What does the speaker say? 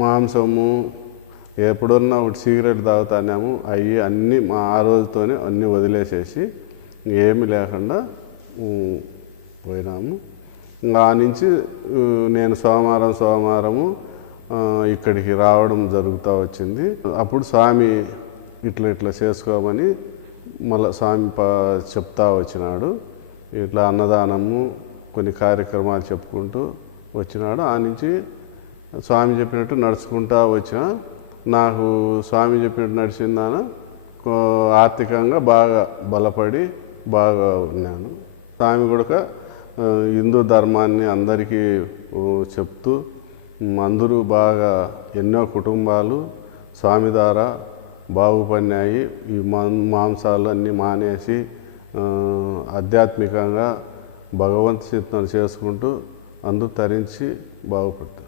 మాంసము ఎప్పుడన్నా ఒకటి సిగరెట్ తాగుతానేమో అవి అన్నీ ఆ రోజుతోనే అన్నీ వదిలేసేసి ఏమి లేకుండా పోయినాము. ఇంకా ఆ నుంచి నేను సోమవారము ఇక్కడికి రావడం జరుగుతూ వచ్చింది. అప్పుడు స్వామి ఇట్లా చేసుకోమని మళ్ళీ స్వామి చెప్తా వచ్చినాడు. ఇట్లా అన్నదానము కొన్ని కార్యక్రమాలు చెప్పుకుంటూ వచ్చినాడు. ఆ నుంచి స్వామి చెప్పినట్టు నడుచుకుంటూ వచ్చిన నాకు స్వామి చెప్పినట్టు నడిచిందాన ఆర్థికంగా బాగా బలపడి బాగా ఉన్నాను. స్వామి కూడా హిందూ ధర్మాన్ని అందరికీ చెప్తూ అందరూ బాగా ఎన్నో కుటుంబాలు స్వామి ద్వారా బాగుపడినాయి. ఈ మాంసాలు అన్నీ మానేసి ఆధ్యాత్మికంగా భగవంతు చింతన చేసుకుంటూ అందరూ తరించి బాగుపడతారు.